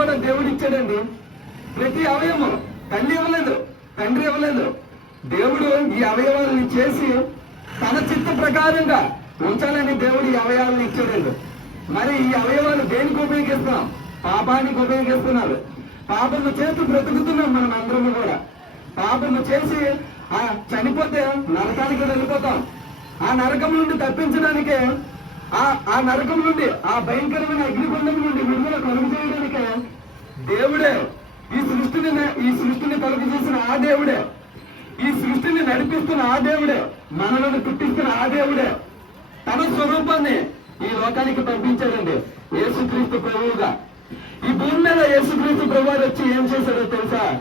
కూడా దేవుడు ఇచ్చాడండి ప్రతి అవయవం తండ్రి ఇవ్వలేదు తండ్రి ఇవ్వలేదు. దేవుడు ఈ అవయవాలని చేసి తన చిత్త ప్రకారంగా ఉంచాలని దేవుడు ఈ అవయవాలను ఇచ్చాడండి. మరి ఈ అవయవాలు దేనికి ఉపయోగిస్తున్నాం? పాపానికి ఉపయోగిస్తున్నారు. పాపము చేస్తూ బ్రతుకుతున్నాం మనం అందరము కూడా. పాపము చేసి ఆ చనిపోతే నరకానికి వెళ్ళిపోతాం. ఆ నరకం నుండి తప్పించడానికే ఆ ఆ నరకం నుండి ఆ భయంకరమైన అగ్నిగుండం నుండి విడుదల కలుగు చేయడానికే దేవుడే ఈ సృష్టిని న- ఈ సృష్టిని కలుగు చేసిన ఆ దేవుడే. ఈ సృష్టిని నడిపిస్తున్న ఆ దేవుడే. మనలను పుట్టిస్తున్న ఆ దేవుడే. తన స్వరూపాన్ని ఈ లోకానికి పంపించాడండి. యేసుక్రీస్తు ప్రభువుగా. ఈ భూమి మీద యేసుక్రీస్తు ప్రభు వచ్చి ఏం చేశాడో తెలుసా?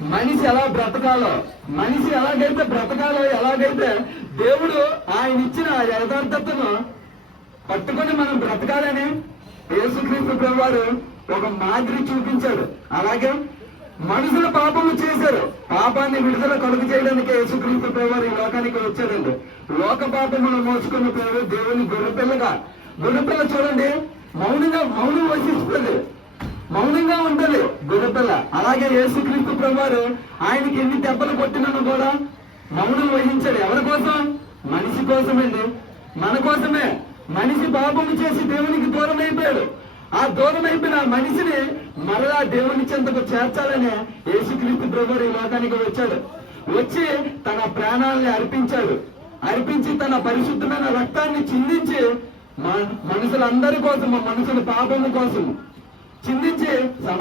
మనిషి ఎలా బ్రతకాలో మనిషి ఎలాగైతే బ్రతకాలో ఎలాగైతే దేవుడు ఆయన ఇచ్చిన ఆ యథార్థతను పట్టుకొని మనం బ్రతకాలని యేసుక్రీస్తు ప్రభువారు ఒక మాదిరి చూపించాడు. అలాగే మనుషులు పాపము చేశారు. పాపాన్ని విడుదల కలుగు చేయడానికి యేసుక్రీస్తు ప్రభువారు ఈ లోకానికి వచ్చాడండి లోక పాపమును మోసుకున్న పేరు దేవుని గొర్రెపిల్లగా. గొర్రెపిల్ల చూడండి. మౌనంగా మౌనం వహిస్తుంది మౌనంగా ఉండాలి గొర్రెపిల్ల. అలాగే యేసుక్రీస్తు ప్రభువారు ఆయనకి ఎన్ని దెబ్బలు కొట్టినను కూడా మౌనం వహించాడు. ఎవరి కోసం? మనిషి కోసమండి. మన కోసమే. మనిషి పాపము చేసి దేవునికి దూరం అయిపోయాడు ఆ దూరం అయిపోయిన మనిషిని మరలా దేవుని చెంతకు చేర్చాలని యేసుక్రీస్తు ప్రభువారు ఈ లోకానికి వచ్చాడు. వచ్చి తన ప్రాణాలని అర్పించాడు. అర్పించి తన పరిశుద్ధమైన రక్తాన్ని చిందించి మనుషులందరి కోసము మనుషుల పాపము కోసము చిందించి